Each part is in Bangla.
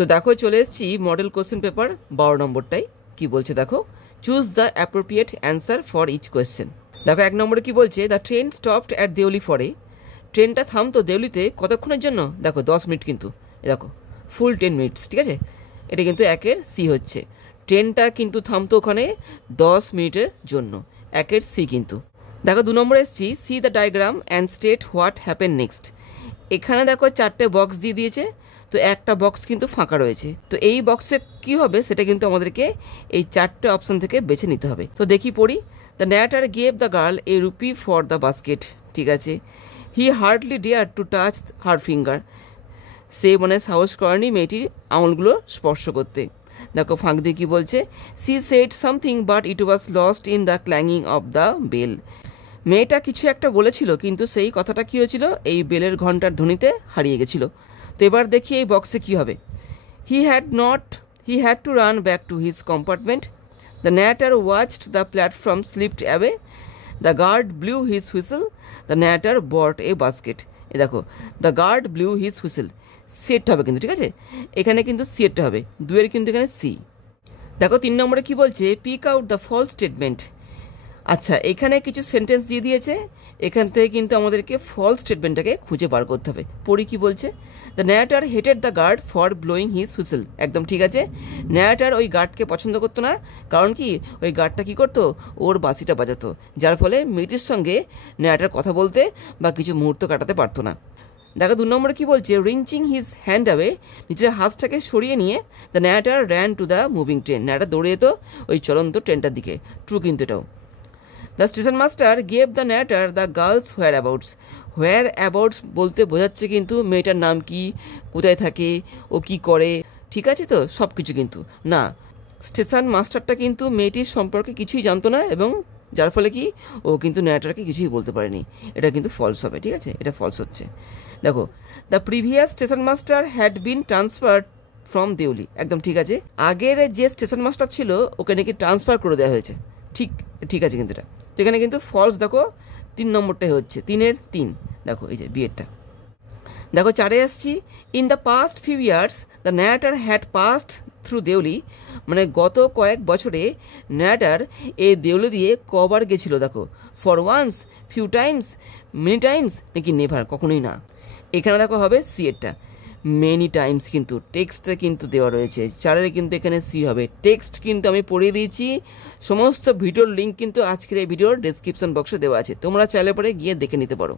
তো দেখো চলে এসেছি মডেল কোশ্চেন পেপার 12 নম্বরটাই। কি বলছে দেখো, choose the appropriate answer for each question. দেখো 1 নম্বরে কি বলছে, the train stopped at Deoli ফরে। ট্রেনটা থামতো দেউলিতে কতক্ষণের জন্য? দেখো 10 মিনিট, কিন্তু দেখো ফুল 10 মিনিটস, ঠিক আছে। এটা কিন্তু 1-এর সি হচ্ছে, ট্রেনটা কিন্তু থামতো ওখানে 10 মিনিটের জন্য, 1-এর সি কিন্তু। দেখো 2 নম্বরে এসেছি, C the diagram and state what happen next. এখানে দেখো 4টে বক্স দিয়ে দিয়েছে, তো একটা বক্স কিন্তু ফাঁকা রয়েছে। তো এই বক্সে কি হবে সেটা কিন্তু আমাদেরকে এই 4টে অপশান থেকে বেছে নিতে হবে। তো দেখি পড়ি। The narrator gave the girl a rupee for the basket, ঠিক আছে। He hardly dare to touch her finger. সে মানে সাহস করেনি মেয়েটির আঙুলগুলো স্পর্শ করতে। দেখো ফাঁক দিয়ে কী বলছে, she said something but it was lost in the clanging of the bell. মেয়েটা কিছু একটা বলেছিল, কিন্তু সেই কথাটা কী হয়েছিল, এই বেলের ঘণ্টার ধ্বনিতে হারিয়ে গেছিলো। তো এবার দেখি এই বক্সে কী হবে। He had to run back to his compartment. The narrator watched the platform slipped away. The guard blew his whistle. The narrator bought a basket. এ দেখো, the guard blew his whistle, সেটটা হবে কিন্তু, ঠিক আছে। এখানে কিন্তু সেটটা হবে, 2-এর কিন্তু এখানে সি। দেখো 3 নম্বরে কি বলছে, pick out the false statement. আচ্ছা, এখানে কিছু সেন্টেন্স দিয়ে দিয়েছে, এখান থেকে কিন্তু আমাদেরকে ফলস স্টেটমেন্টটাকে খুঁজে বার করতে হবে। পড়ি কি বলছে, the narrator hated the guard for blowing his whistle. একদম ঠিক আছে, ন্যারেটর ওই গার্ডকে পছন্দ করতো না, কারণ কি ওই গার্ডটা কী করতো, ওর বাঁশিটা বাজাতো, যার ফলে মেয়েটির সঙ্গে ন্যারেটর কথা বলতে বা কিছু মুহূর্ত কাটাতে পারতো না। দেখো 2 নম্বরে কী বলছে, রিঞ্চিং হিজ হ্যান্ড অ্যাওয়ে, নিজের হাতটাকে সরিয়ে নিয়ে the narrator ran to the moving train. Narrator দৌড়ে যেত ওই চলন্ত ট্রেনটার দিকে। ট্রু কিন্তু এটাও। The station master gave the narrator the girls where abouts. Where abouts বলতে বোঝাচ্ছে কিন্তু মেয়েটার নাম কি, কোথায় থাকে, ও কি করে, ঠিক আছে। তো সব কিছু কিন্তু না, স্টেশন মাস্টারটা কিন্তু মেয়েটির সম্পর্কে কিছুই জানতো না, এবং যার ফলে কি ও কিন্তু ন্যারেটরকে কিছুই বলতে পারেনি। এটা কিন্তু ফলস হবে, ঠিক আছে, এটা ফলস হচ্ছে। দেখো, the previous station master had been transferred from Deoli. একদম ঠিক আছে, আগের যে স্টেশন মাস্টার ছিল ওকে নাকি ট্রান্সফার করে দেওয়া হয়েছে। ঠিক আছে কিন্তু এটা, তো এখানে কিন্তু ফলস। দেখো 3 নম্বরটাই হচ্ছে, 3-এর 3। দেখো এই যে বিয়েরটা। দেখো 4-এ আসছি, in the past few years the narrator had passed through Deoli. মানে গত কয়েক বছরে ন্যারেটর এই দেউলি দিয়ে কবার গেছিলো? দেখো, for once, few times, many times, নাকি নেভার, কখনোই না। এখানে দেখো হবে সি এরটা, মেনি টাইমস, কিন্তু টেক্সটে কিন্তু দেওয়া রয়েছে। 4-এর কিন্তু এখানে সি হবে। টেক্সট কিন্তু আমি পড়িয়ে দিয়েছি, সমস্ত ভিডিওর লিঙ্ক কিন্তু আজকের এই ভিডিওর ডেসক্রিপশন বক্সে দেওয়া আছে, তোমরা চাইলে পরে গিয়ে দেখে নিতে পারো।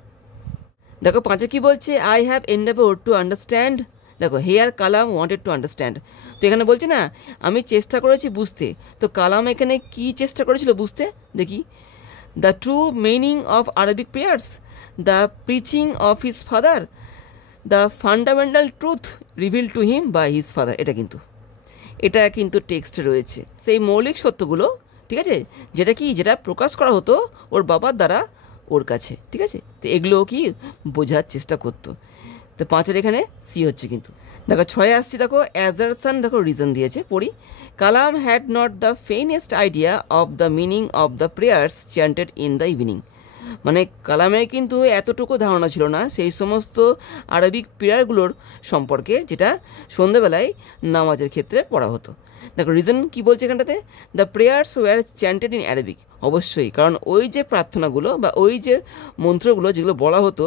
দেখো 5-এ কি বলছে, I have endeavoured to understand. দেখো here Kalam wanted to understand. তো এখানে বলছে না, আমি চেষ্টা করেছি বুঝতে। তো কালাম এখানে কি চেষ্টা করেছিল বুঝতে? দেখি, the true meaning of Arabic prayers, the preaching of his father, the fundamental truth reveal to him by his father. এটা কিন্তু টেক্সটে রয়েছে, সেই মৌলিক সত্যগুলো, ঠিক আছে, যেটা প্রকাশ করা হতো ওর বাবার দ্বারা ওর কাছে, ঠিক আছে। তো এগুলো কি বোঝার চেষ্টা করতো। তো 5-এর এখানে সি হচ্ছে কিন্তু। দেখো 6-এ আসছি, দেখো অ্যাজারশন, দেখো রিজন দিয়েছে, পড়ি। Kalam had not the faintest idea of the meaning of the prayers chanted in the evening. মানে কালামের কিন্তু এতটুকু ধারণা ছিল না সেই সমস্ত আরবিক প্রেয়ারগুলোর সম্পর্কে, যেটা সন্ধ্যেবেলায় নামাজের ক্ষেত্রে পড়া হতো। দেখো রিজন কি বলছে এখানটাতে, the prayers were chanted in Arabic. অবশ্যই, কারণ ওই যে প্রার্থনাগুলো বা ওই যে মন্ত্রগুলো যেগুলো বলা হতো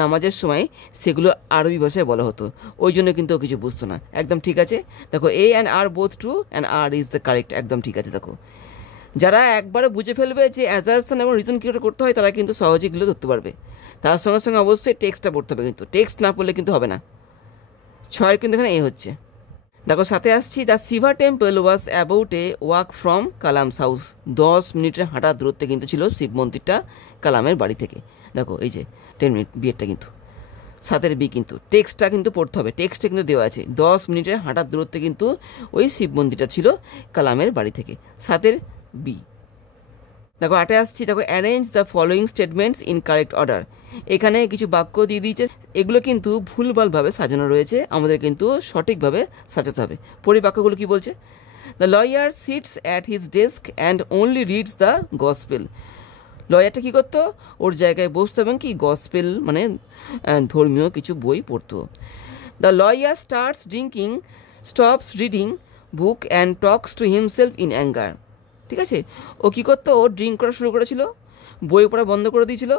নামাজের সময়, সেগুলো আরবি ভাষায় বলা হতো, ওই জন্য কিন্তু ও কিছু বুঝতো না। একদম ঠিক আছে। দেখো A and R both true and R is the correct. একদম ঠিক আছে। দেখো যারা একবারে বুঝে ফেলবে যে অ্যাজারশন এবং রিজন কী করে করতে হয়, তারা কিন্তু সহজে এগুলো ধরতে পারবে। তার সঙ্গে সঙ্গে অবশ্যই টেক্সটটা পড়তে হবে, কিন্তু টেক্সট না পড়লে কিন্তু হবে না। 6-এর কিন্তু এখানে এ হচ্ছে। দেখো 7-এ আসছি, the Shiva temple was about a walk from Kalam's house. 10 মিনিটের হাঁটার দূরত্বে কিন্তু ছিল শিব মন্দিরটা কালামের বাড়ি থেকে। দেখো এই যে 10 মিনিট, বিয়েরটা কিন্তু 7-এর বি, কিন্তু টেক্সটটা কিন্তু পড়তে হবে, টেক্সটে কিন্তু দেওয়া আছে 10 মিনিটের হাঁটার দূরত্বে কিন্তু ওই শিব মন্দিরটা ছিল কালামের বাড়ি থেকে। 7-এর বি। দেখো 8-এ আসছি, দেখো arrange the following statements in correct order. এখানে কিছু বাক্য দিয়ে দিয়েছে, এগুলো কিন্তু ভুলভালভাবে সাজানো রয়েছে, আমাদের কিন্তু সঠিকভাবে সাজাতে হবে। পরি বাক্যগুলো কি বলছে, the lawyer sits at his desk and only reads the gospel. লয়ারটা কী করতো, ওর জায়গায় বসতো এবং কি গসপেল মানে ধর্মীয় কিছু বই পড়তো। The lawyer starts drinking stops reading book and talks to himself in anger. ঠিক আছে, ও কী করতো, ও ড্রিঙ্ক করা শুরু করেছিল, বই পড়া বন্ধ করে দিয়েছিল,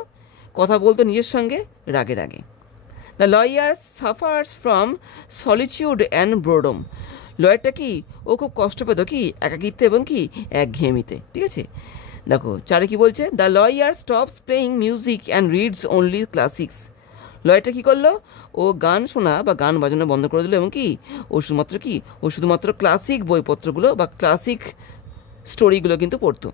কথা বলতো নিজের সঙ্গে রাগে রাগে। The lawyer suffers from solitude and boredom. লয়ারটা কি, ও খুব কষ্ট পেত কি, একাকিত্বে এবং কি একঘেয়েমিতে। ঠিক আছে, দেখো 4 কি বলছে, the lawyer stops playing music and reads only classics. লয়ারটা কী করলো, ও গান শোনা বা গান বাজানো বন্ধ করে দিল এবং ও শুধুমাত্র ক্লাসিক বইপত্রগুলো বা ক্লাসিক স্টোরিগুলো কিন্তু পড়তো।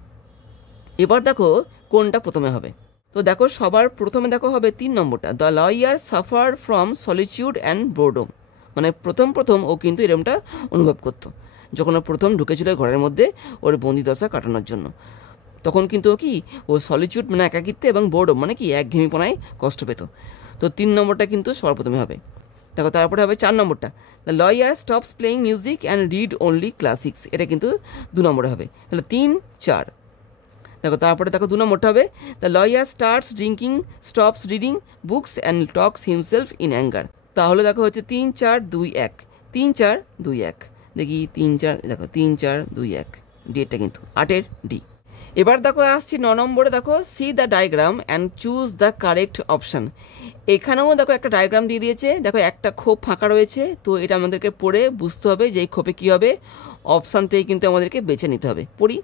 এবার দেখো কোনটা প্রথমে হবে। তো দেখো সবার প্রথমে দেখো হবে 3 নম্বরটা, the lawyer suffer from solitude and boredom. মানে প্রথম ও কিন্তু এরকমটা অনুভব করতো যখন ও প্রথম ঢুকেছিল ঘরের মধ্যে ওর বন্দিদশা কাটানোর জন্য। তখন কিন্তু ও সলিচিউড মানে একাকিত্বে এবং বোর্ডম মানে কি একঘেয়েমিপনায় কষ্ট পেত। তো 3 নম্বরটা কিন্তু সবার প্রথমে হবে। দেখো তারপরে হবে 4 নম্বরটা, the lawyer stops playing music and read only classics. এটা কিন্তু 2 নম্বরে হবে। তাহলে 3, 4। দেখো তারপরে দেখো 2 নম্বরটা হবে, the lawyer starts drinking stops reading books and talks himself in anger. তাহলে দেখো হচ্ছে 3, 4, 2, 1, 3, 4, 2, 1। দেখি 3, 4, দেখো 3, 4, 2, 1, ডেটটা কিন্তু 8-এর ডি। এবার দেখো আসছি 9 নম্বরে, দেখো C the diagram and choose the correct option. এখানেও দেখো একটা ডায়াগ্রাম দিয়ে দিয়েছে, দেখো একটা খোপ ফাঁকা রয়েছে, তো এটা আমাদেরকে পড়ে বুঝতে হবে যে এই খোপে কী হবে, অপশান থেকে কিন্তু আমাদেরকে বেছে নিতে হবে। পড়ি,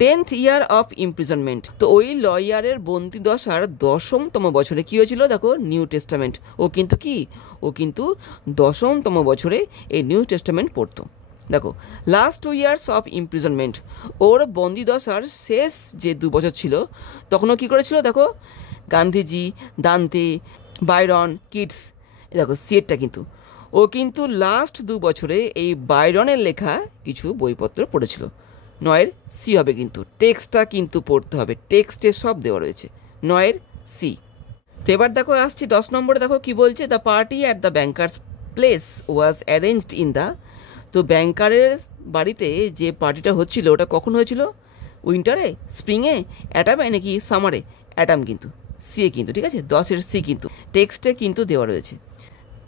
10th ইয়ার অফ ইমপ্রিজনমেন্ট। তো ওই লয়ারের বন্দিদশার 10তম বছরে কী হয়েছিল, দেখো নিউ টেস্টামেন্ট। ও কিন্তু 10তম বছরে এই নিউ টেস্টামেন্ট পড়তো। দেখো লাস্ট 2 ইয়ার্স অফ ইমপ্রিজনমেন্ট, ওর বন্দিদশার শেষ যে 2 বছর ছিল তখনও কী করেছিল, দেখো গান্ধীজি, দান্তে, বাইরন, কিটস। দেখো সিয়েরটা কিন্তু ও কিন্তু লাস্ট 2 বছরে এই বাইরনের লেখা কিছু বইপত্র পড়েছিল। 9-এর সি হবে, কিন্তু টেক্সটটা কিন্তু পড়তে হবে, টেক্সটে সব দেওয়া রয়েছে। 9-এর সি। তো এবার দেখো আসছি 10 নম্বরে, দেখো কি বলছে, the party at the bankers place was arranged in the. তো ব্যাংকারের বাড়িতে যে পার্টিটা হচ্ছিল ওটা কখন হয়েছিল, উইন্টারে, স্প্রিংয়ে, অ্যাটামে নাকি সামারে? অ্যাটাম কিন্তু সি কিন্তু। ঠিক আছে, 10-এর সি কিন্তু টেক্সটে কিন্তু দেওয়া রয়েছে।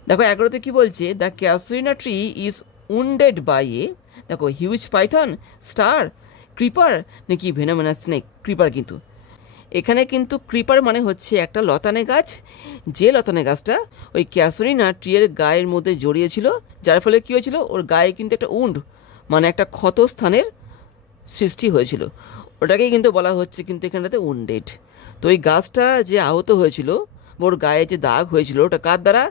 দেখো 11তে কি বলছে, the casuarina tree is wounded by a. দেখো হিউজ পাইথন, স্টার, ক্রিপার নাকি ভেনোমেনাস স্নেক? ক্রিপার কিন্তু। এখানে কিন্তু ক্রিপার মানে হচ্ছে একটা লতানে গাছ, যে লতানে গাছটা ওই ক্যাসুরিনা ট্রিয়ের গায়ের মধ্যে জড়িয়েছিল, যার ফলে কী হয়েছিল, ওর গায়ে কিন্তু একটা উন্ড মানে একটা ক্ষত স্থানের সৃষ্টি হয়েছিল, ওটাকেই কিন্তু বলা হচ্ছে কিন্তু এখানটাতে উন্ডেড। তো ওই গাছটা যে আহত হয়েছিল, ওর গায়ে যে দাগ হয়েছিল, ওটা কার দ্বারা?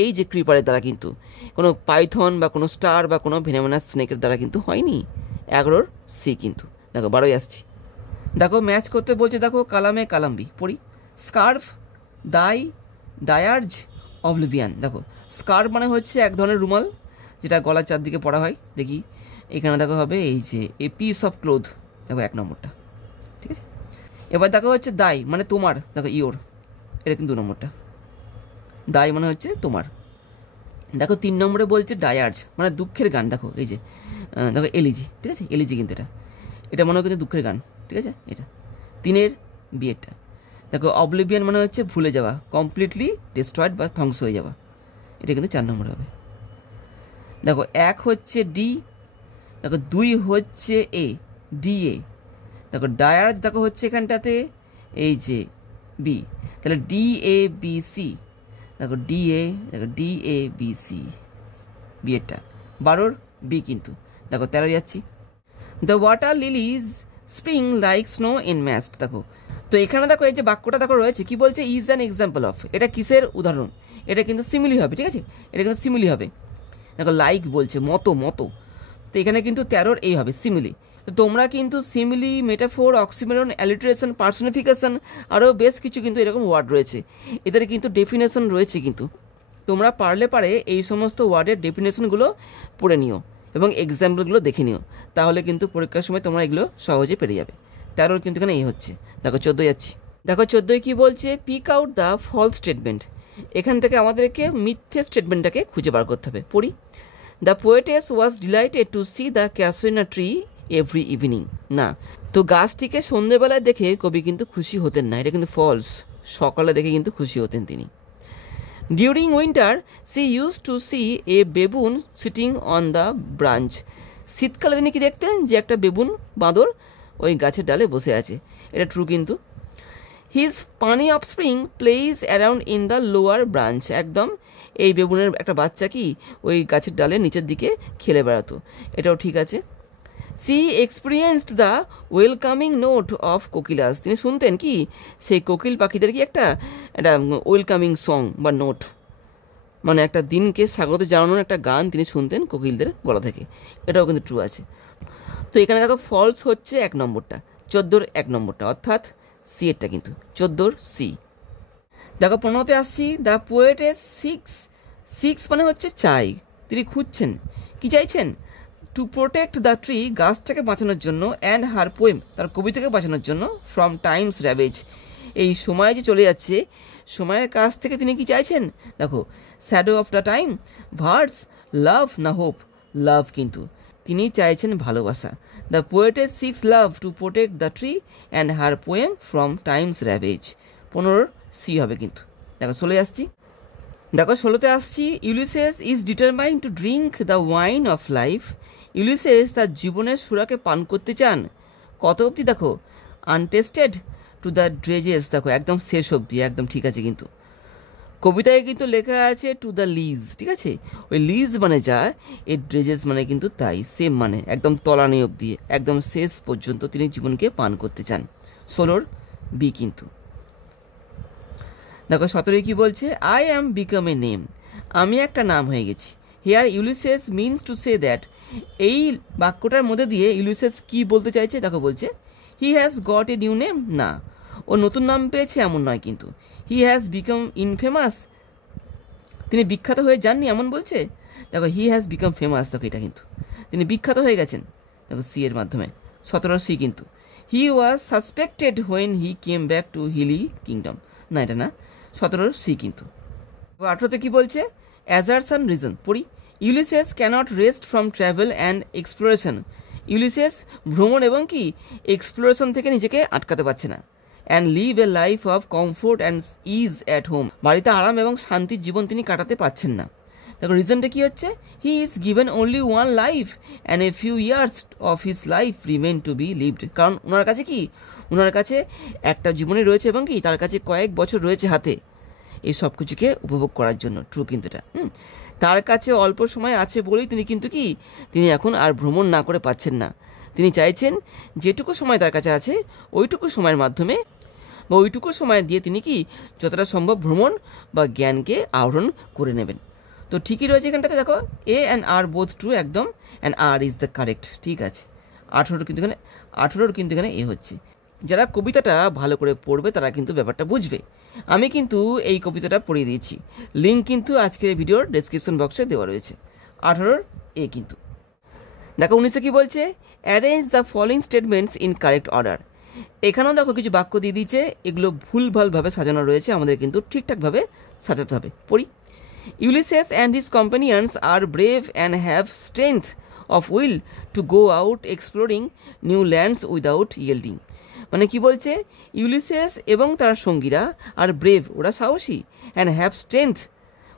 এই যে ক্রিপারের দ্বারা, কিন্তু কোনো পাইথন বা কোনো স্টার বা কোনো ভেনোমেনাস স্নেকের দ্বারা কিন্তু হয়নি। 11-র সি কিন্তু। দেখো 12-ই আসছি, দেখো ম্যাচ করতে বলছে, দেখো কালামে কালাম্বি। পড়ি, স্কার্ফ, ডায়ার্জ, অবলিভিয়ান। দেখো স্কার্ফ মানে হচ্ছে এক ধরনের রুমাল যেটা গলার চারদিকে পরা হয়। দেখি এখানে দেখো হবে এই যে এ পিস অফ ক্লোথ। দেখো 1 নম্বরটা। ঠিক আছে, এবার দেখো হচ্ছে দাই মানে তোমার। দেখো ইওর, এটা কিন্তু 2 নম্বরটা। দাই মানে হচ্ছে তোমার। দেখো 3 নম্বরে বলছে ডায়ার্জ মানে দুঃখের গান। দেখো এই যে দেখো এলিজি। ঠিক আছে, এলিজি কিন্তু এটা মনে হয় কিন্তু দুঃখের গান। ঠিক আছে, এটা 3-এর বিয়েরটা। দেখো অবলিভিয়ান মানে হচ্ছে ভুলে যাওয়া, কমপ্লিটলি ডিস্ট্রয়েড বা ধ্বংস হয়ে যাওয়া। এটা কিন্তু 4 নম্বর হবে। দেখো 1 হচ্ছে ডি, দেখো 2 হচ্ছে এ, ডি এ। দেখো ডায়ার্জ দেখো হচ্ছে এখানটাতে এই যে বি, তাহলে ডি এ বি সি। দেখো ডি এ, দেখো ডি এ বি সি বিয়েরটা। 12-র বি কিন্তু। দেখো 13 যাচ্ছি, the water lilies spring like snow in mass. দেখো তো এখানে দেখো এই যে বাক্যটা দেখো রয়েছে, কি বলছে, ইজ অ্যান এক্সাম্পল অফ। এটা কিসের উদাহরণ? এটা কিন্তু সিমিলি হবে। ঠিক আছে, এটা কিন্তু সিমিলি হবে। দেখো লাইক বলছে মতো, তো এখানে কিন্তু 13-র এই হবে সিমিলি। তো তোমরা কিন্তু simile, metaphor, oxymoron, alliteration, personification আরও বেশ কিছু কিন্তু এরকম ওয়ার্ড রয়েছে, এদের কিন্তু ডেফিনেশন রয়েছে। কিন্তু তোমরা পারে এই সমস্ত ওয়ার্ডের ডেফিনেশনগুলো পড়ে নিও এবং এক্সাম্পলগুলো দেখে নিও, তাহলে কিন্তু পরীক্ষার সময় তোমরা এগুলো সহজে পেরে যাবে। 13-র কিন্তু এখানে এই হচ্ছে। দেখো 14 যাচ্ছি, দেখো 14 কি বলছে, pick out the false statement. এখান থেকে আমাদেরকে মিথ্যে স্টেটমেন্টটাকে খুঁজে বার করতে হবে। পড়ি, the poetess was delighted to see the casuarina tree every evening. না, তো গাছটিকে সন্ধ্যেবেলায় দেখে কবি কিন্তু খুশি হতেন না, এটা কিন্তু ফলস। সকালে দেখে কিন্তু খুশি হতেন তিনি। During winter she use to see a baboon sitting on the branch. শীতকালে তিনি কি দেখতেন, যে একটা বেবুন বাঁদর ওই গাছের ডালে বসে আছে। এটা ট্রু কিন্তু। হিজ পানি offspring plays around in the lower branch. একদম, এই বেবুনের একটা বাচ্চা কি ওই গাছের ডালের নিচের দিকে খেলে বেড়াতো। এটাও ঠিক আছে। She experienced the welcoming note of কোকিলাস। তিনি শুনতেন কি সেই কোকিল পাখিদের কি একটা ওয়েলকামিং সং বা নোট, মানে একটা দিনকে স্বাগত জানানোর একটা গান তিনি শুনতেন কোকিলদের গলা থেকে। এটাও কিন্তু ট্রু আছে। তো এখানে দেখো ফলস হচ্ছে 1 নম্বরটা, 14 1 নম্বরটা, অর্থাৎ সি এরটা কিন্তু 14 সি। দেখো 15তে আসছি। দ্য পোয়েট এ সিক্স মানে হচ্ছে চাই। তিনি খুঁজছেন, কি চাইছেন? টু প্রোটেক্ট দ্য ট্রি, গাছটাকে বাঁচানোর জন্য, অ্যান্ড হার পোয়েম, তার কবিতাকে বাঁচানোর জন্য, ফ্রম টাইমস র্যাভেজ, এই সময় যে চলে যাচ্ছে সময়ের কাছ থেকে তিনি কি চাইছেন? দেখো shadow of the time, words, love না হোপ? লাভ কিন্তু। তিনি চাইছেন ভালোবাসা। দ্য পোয়েটের seeks love to protect the tree and her poem from time's ravage. 15 C হবে কিন্তু। দেখো 16 আসছি। দেখো 16তে আসছি। Ulysses is determined to drink the wine of life. Ulysses তার জীবনের সুরাকে পান করতে চান। কত অবধি? দেখো আনটেস্টেড টু দ্য ড্রেজেস। দেখো একদম শেষ অবধি, একদম ঠিক আছে কিন্তু। কবিতায় কিন্তু লেখা আছে টু দ্য লিজ, ঠিক আছে? ওই লিজ মানে যা, এই ড্রেজেস মানে কিন্তু তাই, সেম মানে, একদম তলানি অবধি, একদম শেষ পর্যন্ত তিনি জীবনকে পান করতে চান। 16 বি কিন্তু। দেখো 17 কি বলছে? I am become a name, আমি একটা নাম হয়ে গেছি। Here Ulysses means to say that, এই বাক্যটার মধ্যে দিয়ে ইউলিসেস কি বলতে চাইছে? দেখো বলছে he has got a new name. না, ও নতুন নাম পেয়েছে এমন নয় কিন্তু। হি হ্যাজ বিকাম ইনফেমাস, তিনি বিখ্যাত হয়ে যাননি এমন বলছে। দেখো হি হ্যাজ বিকাম ফেমাস, দেখো এটা কিন্তু তিনি বিখ্যাত হয়ে গেছেন। দেখো সি এর মাধ্যমে। 17 সি কিন্তু। He was suspected when he came back to hilly kingdom. না, এটা না, 17 সি কিন্তু। 18তে কি বলছে? অ্যাজারশন রিজন পড়ি। Ulysses cannot rest from travel and exploration. Ulysses ভ্রমণ এবং কি এক্সপ্লোরেশন থেকে নিজেকে আটকাতে পারছে না। And live a life of comfort and ease at home, বাড়িতে আরাম এবং শান্তির জীবন তিনি কাটাতে পারছেন না। দেখো রিজনটা কি হচ্ছে? He is given only one life and a few years of his life remain to be lived. কারণ ওনার কাছে কি, ওনার কাছে একটা জীবনে রয়েছে এবং কি তার কাছে কয়েক বছর রয়েছে হাতে এই সব কিছুকে উপভোগ করার জন্য। ট্রু কিন্তু এটা। তার কাছে অল্প সময় আছে বলেই তিনি কিন্তু কি তিনি এখন আর ভ্রমণ না করে পাচ্ছেন না। তিনি চাইছেন যেটুকু সময় তার কাছে আছে ওইটুকু সময়ের মাধ্যমে বা ওইটুকু সময় দিয়ে তিনি কি যতটা সম্ভব ভ্রমণ বা জ্ঞানকে আহরণ করে নেবেন। তো ঠিকই রয়েছে এখানটাতে। দেখো A and R both true একদম, and R is the correct, ঠিক আছে। 18 কিন্তু এখানে এ হচ্ছে। যারা কবিতাটা ভালো করে পড়বে তারা কিন্তু ব্যাপারটা বুঝবে। আমি কিন্তু এই কবিতাটা পড়িয়ে দিয়েছি, লিঙ্ক কিন্তু আজকের ভিডিওর ডেসক্রিপশন বক্সে দেওয়া রয়েছে। 18 এ কিন্তু। দেখো 19 কি বলছে? Arrange the following statements in correct order. এখানেও দেখো কিছু বাক্য দিয়ে দিয়েছে, এগুলো ভুলভালভাবে সাজানো রয়েছে, আমাদের কিন্তু ঠিকঠাকভাবে সাজাতে হবে। পড়ি। Ulysses and his companions are brave and have strength of will to go out exploring new lands without yielding. মানে কি বলছে? ইউলিসেস এবং তার সঙ্গীরা আর ব্রেভ, ওরা সাহসী, অ্যান্ড হ্যাভ স্ট্রেংথ,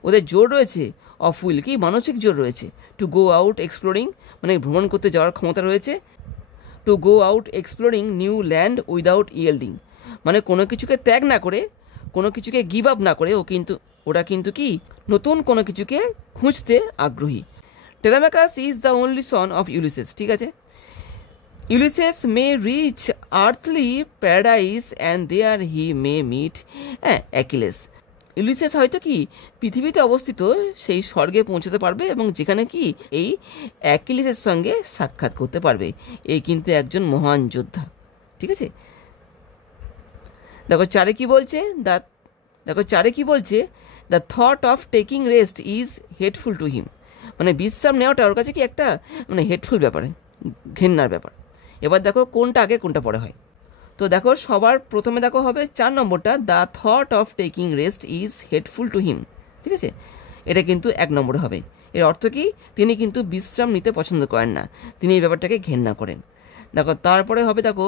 ওদের জোর রয়েছে, অফ উইল কি মানসিক জোর রয়েছে, টু গো আউট এক্সপ্লোরিং মানে ভ্রমণ করতে যাওয়ার ক্ষমতা রয়েছে, two go out exploring new land without yielding মানে কোনো কিছুকে ত্যাগ না করে, কোনো কিছুকে গিভ আপ না করে ওরা কিন্তু কি নতুন কোনো কিছুকে খুঁজতে আগ্রহী। Telemachus is the only son of Ulysses, ঠিক আছে। Ulysses may reach earthly paradise and there he may meet Achilles. Ulysses হয়তো কি পৃথিবীতে অবস্থিত সেই স্বর্গে পৌঁছতে পারবে এবং যেখানে কি এই অ্যাকিলিসের সঙ্গে সাক্ষাৎ করতে পারবে। এই কিন্তু একজন মহান যোদ্ধা, ঠিক আছে। দেখো 4 কি বলছে? The thought of taking rest is hateful to him. মানে বিশ্রাম নেওয়াটা ওর কাছে কি একটা মানে হেটফুল ব্যাপার, ঘেন্নার ব্যাপার। এবার দেখো কোনটা আগে কোনটা পরে হয়। তো দেখো সবার প্রথমে দেখো হবে 4 নম্বরটা, the thought of taking rest is hateful to him, ঠিক আছে। এটা কিন্তু 1 নম্বর হবে। এর অর্থ কি? তিনি কিন্তু বিশ্রাম নিতে পছন্দ করেন না, তিনি এই ব্যাপারটাকে ঘেন্না করেন। দেখো তারপরে হবে দেখো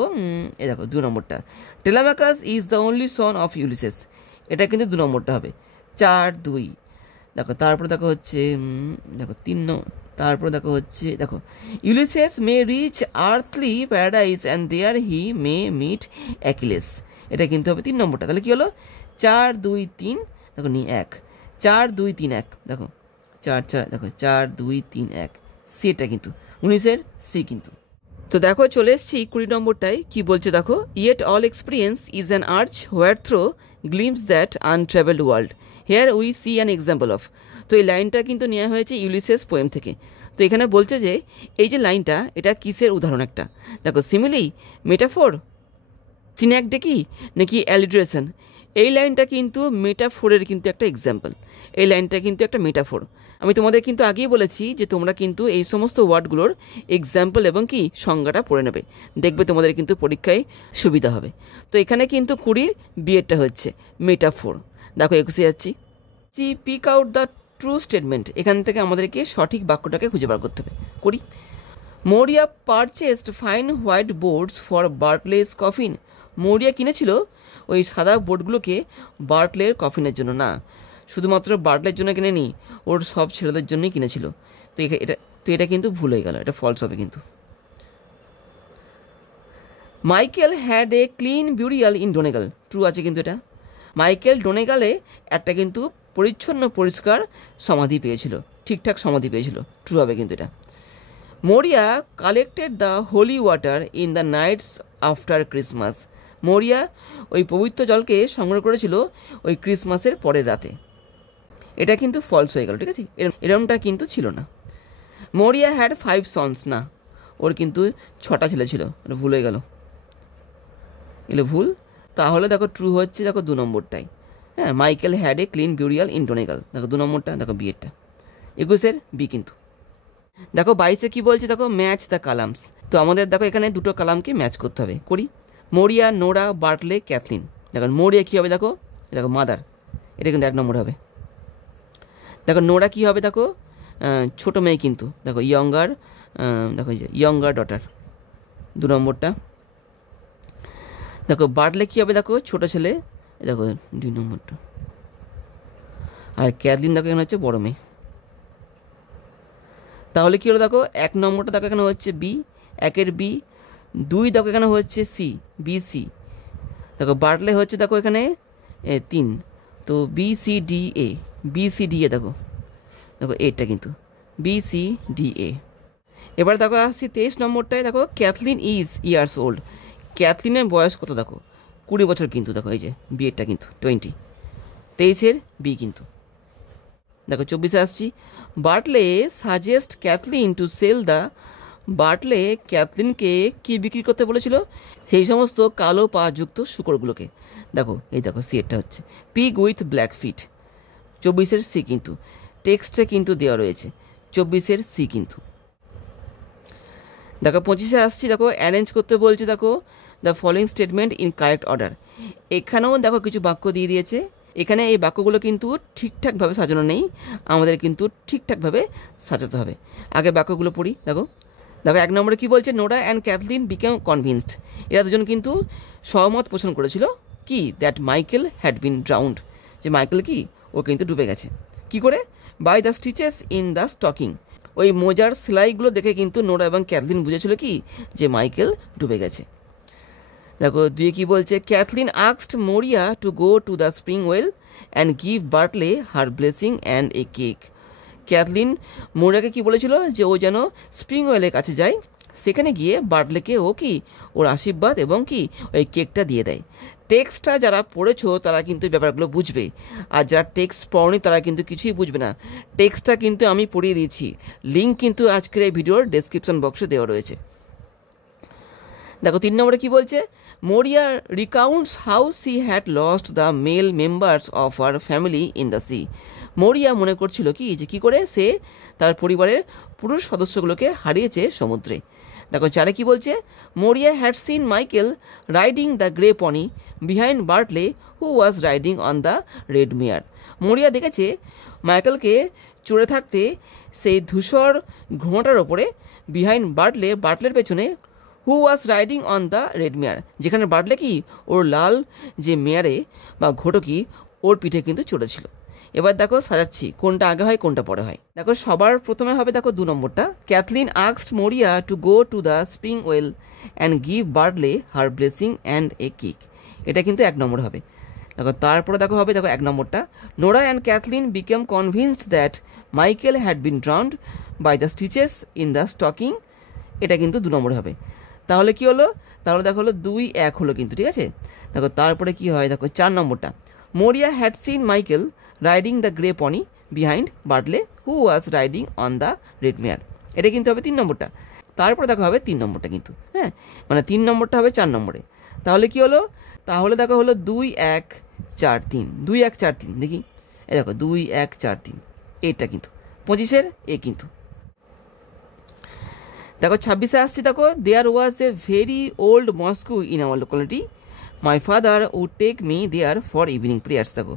2 নম্বরটা, Telemachus is the only son of Ulysses. এটা কিন্তু 2 নম্বরটা হবে। 4-2 দেখো, তারপর দেখো হচ্ছে দেখো 3 তারপর দেখো হচ্ছে দেখো Ulysses may reach earthly paradise and there he may meet Achilles. এটা কিন্তু হবে 3 নম্বরটা। তাহলে কী হলো 4-2-3 দেখো নিয়ে 1 4-2-3-1 দেখো 4-4 দেখো 4-2-3-1 সি, এটা কিন্তু 19-এর সি কিন্তু। তো দেখো চলে এসেছি 20 নম্বরটায়। কি বলছে দেখো, yet all experience is an arch where through gleams that untravelled world here we see an example of. তো এই লাইনটা কিন্তু নেওয়া হয়েছে ইউলিসেস পোয়েম থেকে। তো এখানে বলছে যে এই যে লাইনটা, এটা কিসের উদাহরণ একটা দেখো, সিমিলি, মেটাফোর, সিন্যাকডেকি নাকি অ্যালিট্রেশন। এই লাইনটা কিন্তু মেটাফোরের কিন্তু একটা এক্সাম্পল। এই লাইনটা কিন্তু একটা মেটাফোর। আমি তোমাদের কিন্তু আগেই বলেছি যে তোমরা কিন্তু এই সমস্ত ওয়ার্ডগুলোর এক্সাম্পল এবং কি সংজ্ঞাটা পড়ে নেবে, দেখবে তোমাদের কিন্তু পরীক্ষায় সুবিধা হবে। তো এখানে কিন্তু 20 বিয়েরটা হচ্ছে মেটাফোর। দেখো 21 যাচ্ছি, pick out the true statement. এখান থেকে আমাদেরকে সঠিক বাক্যটাকে খুঁজে বার করতে হবে। করি, Maurya purchased fine white boards for Bartley's coffin. Maurya কিনেছিল ওই সাদা বোর্ডগুলোকে বার্টলের কফিনের জন্য, না শুধুমাত্র বার্টলের জন্য কিনেনি, ওর সব ছেলেদের জন্যই কিনেছিল। তো এটা কিন্তু ভুল হয়ে গেল, এটা ফলস হবে কিন্তু। Michael had a clean burial in Donegal. True আছে কিন্তু এটা। মাইকেল ডোনেগালে একটা কিন্তু পরিচ্ছন্ন পরিষ্কার সমাধি পেয়েছিল, ঠিকঠাক সমাধি পেয়েছিল, ট্রু হবে কিন্তু এটা। Maurya collected the holy water in the nights after Christmas. Maurya ওই পবিত্র জলকে সংগ্রহ করেছিল ওই ক্রিসমাসের পরের রাতে। এটা কিন্তু ফলস হয়ে গেল, ঠিক আছে, এরমটা কিন্তু ছিল না। মোরিয়া হ্যাড 5 সন্স, না ওর কিন্তু 6টা ছেলে ছিল, এটা ভুল হয়ে গেল, এগুলো ভুল। তাহলে দেখো ট্রু হচ্ছে দেখো 2 নম্বরটাই। হ্যাঁ, Michael had a clean burial in Donegal, দেখো 2 নম্বরটা, দেখো বিয়েরটা। 21-এর বি কিন্তু। দেখো 22-এ কী বলছে দেখো, ম্যাচ দ্য কালামস। তো আমাদের দেখো এখানে দুটো কালামকে ম্যাচ করতে হবে। করি, মোরিয়া, নোরা, বার্টলে, ক্যাথলিন। দেখো মোরিয়া কী হবে দেখো, দেখো মাদার, এটা কিন্তু 1 নম্বর হবে। দেখো নোরা কী হবে দেখো, ছোটো মেয়ে কিন্তু, দেখো ইয়ঙ্গার, দেখো ইয়ঙ্গার ডটার, 2 নম্বরটা। দেখো বার্টলে কী হবে দেখো, ছোটো ছেলে, দেখো 2 নম্বরটা। আর ক্যাথলিন দেখো এখানে হচ্ছে বড় মেয়ে। তাহলে কী হলো দেখো, 1 নম্বরটা দেখো এখানে হচ্ছে বি, 1-এর বি। 2 দেখো এখানে হচ্ছে সি, বি সি। দেখো বার্টলে হচ্ছে দেখো এখানে 3, তো B C D A, B C D A দেখো, দেখো এইটা কিন্তু বি সি ডি এ। এবার দেখো আসছি 23 নম্বরটায়। দেখো ক্যাথলিন ইজ ইয়ার্স ওল্ড। ক্যাথলিনের বয়স কত দেখো, 20 বছর কিন্তু। দেখো এই যে বিয়েরটা কিন্তু 20, 23-এর বি কিন্তু। দেখো 24-এ আসছি, Bartley suggest Cathleen to sell the. Bartley ক্যাথলিনকে কী বিক্রি করতে বলেছিল, সেই সমস্ত কালো পা যুক্ত শুকরগুলোকে। দেখো এই দেখো সি, এটা হচ্ছে পিগ উইথ ব্ল্যাক ফিট। 24-এর সি কিন্তু, টেক্সটে কিন্তু দেওয়া রয়েছে 24-এর সি কিন্তু। দেখো 25-এ আসছি, দেখো অ্যারেঞ্জ করতে বলছে দেখো the following statement in correct order. এখানেও দেখো কিছু বাক্য দিয়ে দিয়েছে। এখানে এই বাক্যগুলো কিন্তু ঠিকঠাকভাবে সাজানো নেই, আমাদের কিন্তু ঠিকঠাকভাবে সাজাতে হবে। আগে বাক্যগুলো পড়ি। দেখো 1 নম্বরে কী বলছে, Nora and Kathleen became convinced. এরা দুজন কিন্তু সহমত পোষণ করেছিল কি, that Michael had been drowned, যে মাইকেল কি ও কিন্তু ডুবে গেছে। কি করে, by the stitches in the stocking. ওই মোজার সেলাইগুলো দেখে কিন্তু নোরা এবং ক্যাথলিন বুঝেছিল কি, যে মাইকেল ডুবে গেছে। দেখো 2 কী বলছে, Cathleen asked Maurya to go to the spring well and give Bartley her blessing and a cake. Cathleen মোরিয়াকে কি বলেছিল, যে ও যেন স্প্রিং ওয়েলের কাছে যায়, সেখানে গিয়ে বার্টলেকে ও কি ওর আশীর্বাদ এবং কি ওই কেকটা দিয়ে দেয়। টেক্সটটা যারা পড়েছো তারা কিন্তু ব্যাপারগুলো বুঝবে, আর যারা টেক্সট পড়নি তারা কিন্তু কিছুই বুঝবে না। টেক্সটটা কিন্তু আমি পড়িয়ে দিয়েছি, লিঙ্ক কিন্তু আজকের এই ভিডিওর ডেসক্রিপশন বক্সে দেওয়া রয়েছে। দেখো 3 নম্বরে কী বলছে, Maurya recounts how she had lost the male members of her family in the sea. Maurya মনে করছিল কি, যে কী করে সে তার পরিবারের পুরুষ সদস্যগুলোকে হারিয়েছে সমুদ্রে। দেখো 4-এ কী বলছে, Maurya had seen Michael riding the grey pony behind Bartley who was riding on the red mare. Maurya দেখেছে মাইকেলকে চড়ে থাকতে সেই ধূসর ঘোড়াটার ওপরে, বিহাইন্ড বার্টলে, বার্টলের পেছনে, হু was riding on the red মেয়ার, যেখানে বার্টলে কি ওর লাল যে মেয়ারে বা ঘোটকি ওর পিঠে কিন্তু চড়েছিল। এবার দেখো সাজাচ্ছি কোনটা আগে হয় কোনটা পরে হয়। দেখো সবার প্রথমে হবে দেখো 2 নম্বরটা, Cathleen asked Maurya to go to the spring well and give Bartley her blessing and a cake. এটা কিন্তু 1 নম্বর হবে। দেখো তারপরে দেখো হবে দেখো 1 নম্বরটা, Nora and Kathleen became convinced that Michael had been drowned by the stitches in the stocking. এটা কিন্তু 2 নম্বর হবে। তাহলে কি হলো, তাহলে দেখো হলো 2-1 হলো কিন্তু, ঠিক আছে। দেখো তারপরে কি হয়, দেখো 4 নম্বরটা, Maurya had seen Michael riding the grey pony behind Bartley who was riding on the red mare. এটা কিন্তু হবে 3 নম্বরটা। তারপরে দেখা হবে 3 নম্বরটা কিন্তু, হ্যাঁ, মানে 3 নম্বরটা হবে 4 নম্বরে। তাহলে কি হলো, তাহলে দেখো হলো 2-1-4-3, 2-1-4-3 দেখি, এই দেখো 2-1-4-3, এটা কিন্তু 25-এর এ কিন্তু। দেখো 26-এ আসছি, দেখো there was a very old mosque in our locality, my father would take me there for evening prayers. দেখো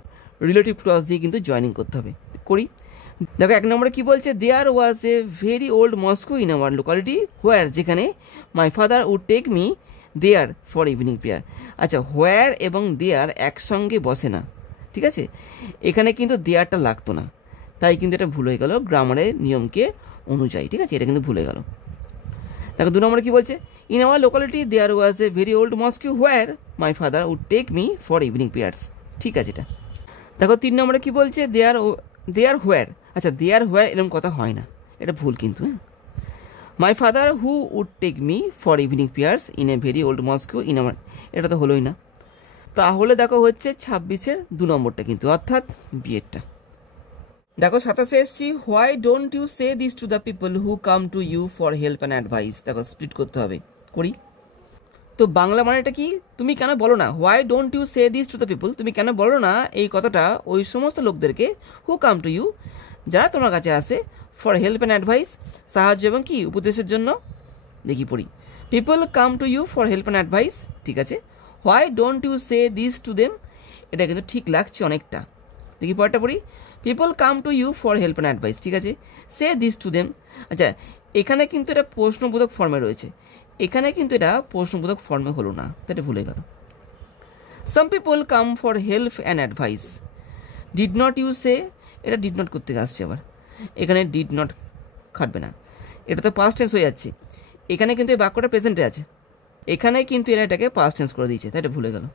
রিলেটিভ ক্লজ দিয়ে কিন্তু জয়েনিং করতে হবে, করি। দেখো 1 নম্বরে কি বলছে, there was a very old mosque in our locality where, যেখানে my father would take me there for evening prayer. আচ্ছা, হোয়ার এবং দেয়ার একসঙ্গে বসে না, ঠিক আছে, এখানে কিন্তু দেয়ারটা লাগতো না, তাই কিন্তু এটা ভুল হয়ে গেল গ্রামারের নিয়মকে অনুযায়ী, ঠিক আছে, এটা কিন্তু ভুলে গেল। দেখো 2 নম্বরে কি বলছে, in our locality there was a very old mosque where my father would take me for evening prayers, ঠিক আছে এটা। দেখো 3 নম্বরে কি বলছে, দেয়ার হোয়ার। আচ্ছা, দেয়ার হোয়ার এরকম কথা হয় না, এটা ভুল কিন্তু, হ্যাঁ। My father who would take me for evening prayers in a very old mosque in our, এটা তো হলোই না। তাহলে দেখো হচ্ছে 26-এর 2 নম্বরটা কিন্তু, অর্থাৎ বিয়েরটা। দেখো 27-এ এসছি, why don't you say this to the people who come to you for help and advice. দেখো স্প্লিট করতে হবে, করি। তো বাংলা মানেটা কি, তুমি কেন বলো না, why don't you say this to the people, তুমি কেন বলো না এই কথাটা ওই সমস্ত লোকদেরকে, হু কাম টু ইউ, যারা তোমার কাছে আসে, ফর হেল্প অ্যান্ড অ্যাডভাইস, সাহায্য এবং কি উপদেশের জন্য। দেখি পড়ি, people come to you for help and advice, ঠিক আছে। Why don't you say this to them, এটা কিন্তু ঠিক লাগছে অনেকটা। দেখি পরেরটা পড়ি, people come to you for help and advice, ঠিক আছে, সে দিস টু দেম। আচ্ছা, এখানে কিন্তু এটা প্রশ্নবোধক ফর্মে রয়েছে, এখানে কিন্তু এটা প্রশ্নবোধক ফর্মে হলো না, এটা ভুলে গেল। Some people come for help and advice, did not you say, এটা ডিড নট করতে আসছে আবার, এখানে ডিড নট খাটবে না, এটা তো পাস্ট টেন্স হয়ে যাচ্ছে। এখানে কিন্তু এই বাক্যটা প্রেজেন্টে আছে, এখানে কিন্তু এরা এটাকে পাস্ট টেন্স করে দিয়েছে, তাই এটা ভুলে গেল।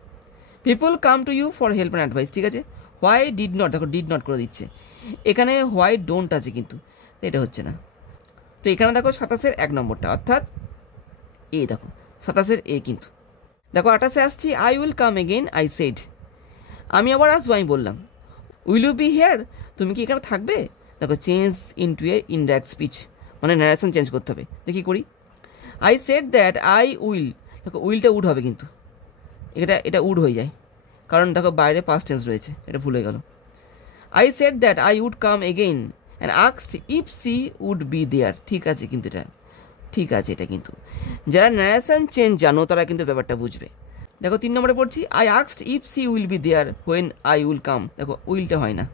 People come to you for help and advice, ঠিক আছে। হোয়াই ডিড নট, দেখো ডিড নট করে দিচ্ছে, এখানে হোয়াই ডোন্ট আছে কিন্তু, এটা হচ্ছে না। তো এখানে দেখো 27-এর 1 নম্বরটা, অর্থাৎ এ, দেখো 27-এর এ কিন্তু। দেখো 28-এ আসছি, I will come again I said, আমি আবার আসবো আমি বললাম। উইল ইউ বি হিয়ার, তুমি কি এখানে থাকবে। দেখো change into a indirect speech, মানে ন্যারেশন চেঞ্জ করতে হবে। দেখি করি, I said that I will, দেখো উইলটা উড হবে কিন্তু, এটা উড হয়ে যায়, কারণ দেখো বাইরে পাস্ট টেন্স রয়েছে, এটা ভুলে গেল। I said that I would come again and asked if she would be there, ঠিক আছে কিন্তু এটা, ঠিক আছে এটা কিন্তু, যারা ন্যারেশন চেঞ্জ জানো তারা কিন্তু ব্যাপারটা বুঝবে। দেখো 3 নম্বরে পড়ছি, I asked if she will be there when I will come, দেখো উইলটা হয় না,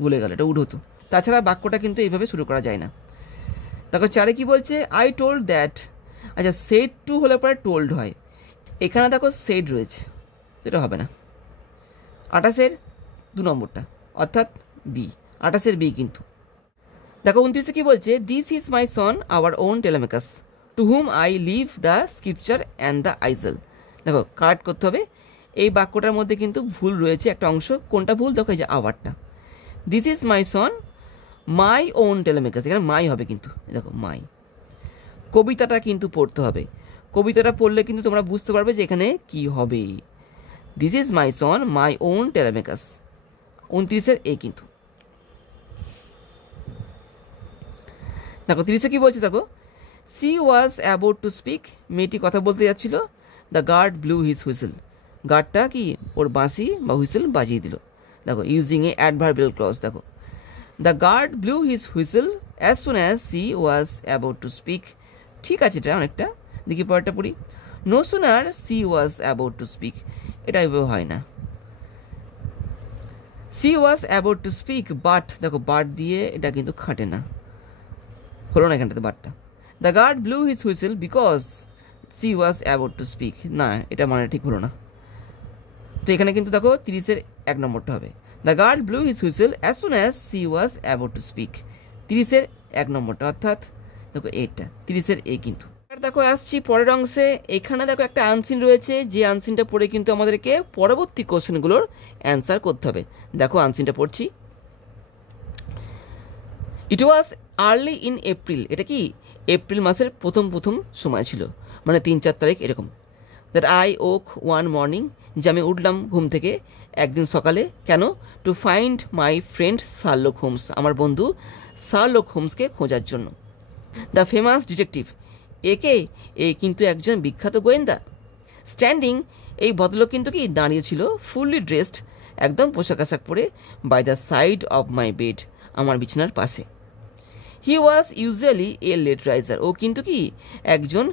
ভুলে গেল, এটা উড হতো। তাছাড়া বাক্যটা কিন্তু এইভাবে শুরু করা যায় না। দেখো 4-এ কি বলছে, আই টোল্ড দ্যাট, আচ্ছা সেড টু হলে পরে টোল্ড হয়, এখানে দেখো সেড রয়েছে, এটা হবে না। 28-এর 2 নম্বরটা, অর্থাৎ বি, 28-এর বি কিন্তু। দেখো 29-এ কি বলছে, this is my son our own Telemachus to whom I leave the scripture and the isle. দেখো কারেক্ট করতে হবে, এই বাক্যটার মধ্যে কিন্তু ভুল রয়েছে একটা অংশ, কোনটা ভুল দেখো, এই যে আওয়ারটা, this is my son my own Telemachus, এখানে মাই হবে কিন্তু, দেখো মাই। কবিতাটা কিন্তু পড়তে হবে, কবিতাটা পড়লে কিন্তু তোমরা বুঝতে পারবে যে এখানে কি হবে। This is my son my own Telemachus, 29-এর এ কিন্তু। দেখো 30-এ কি বলছে, দেখো she was about to speak, মেয়েটি কথা বলতে যাচ্ছিল, the guard blew his whistle, গার্ডটা কি ওর বাঁশি বা হুইসেল বাজিয়ে দিল। দেখো ইউজিং এ অ্যাডভার্বিয়াল ক্লজ, দেখো the guard blew his whistle as soon as she was about to speak, ঠিক আছে এটা অনেকটা। দেখি পরেরটা পড়ি, no sooner C was about to speak, এটা এভাবে হয় না। She was about to speak but, দেখো বাট দিয়ে এটা কিন্তু খাটে না, হলো না এখানটাতে বাটটা। The guard blew his whistle because she was about to speak, না এটা মানে ঠিক হলো না। তো এখানে কিন্তু দেখো 30-এর 1 নম্বরটা হবে। The guard blew his whistle as soon as she was about to speak. 30-এর 1 নম্বরটা, অর্থাৎ দেখো এইটা 30-এর এ কিন্তু। দেখো আসছি পরের অংশে। এখানে দেখো একটা আনসিন রয়েছে, যে আনসিনটা পড়ে কিন্তু আমাদেরকে পরবর্তী কোশ্চেনগুলোর অ্যান্সার করতে হবে। দেখো আনসিনটা পড়ছি। ইট ওয়াজ আর্লি ইন এপ্রিল। এটা কি এপ্রিল মাসের প্রথম সময় ছিল, মানে 3-4 তারিখ এরকম। That I woke one morning, যে আমি উঠলাম ঘুম থেকে একদিন সকালে। কেন? To find my friend Sherlock Holmes, আমার বন্ধু শার্লক হোমসকে খোঁজার জন্য। দ্য ফেমাস ডিটেকটিভ, এ কিন্তু একজন বিখ্যাত গোয়েন্দা। স্ট্যান্ডিং, এই ভদ্রলোক কিন্তু কি দাঁড়িয়েছিল, ফুললি ড্রেসড, একদম পোশাক আশাক পরে, by the side of my bed, আমার বিছানার পাশে। He was usually a late riser, ও কিন্তু কি একজন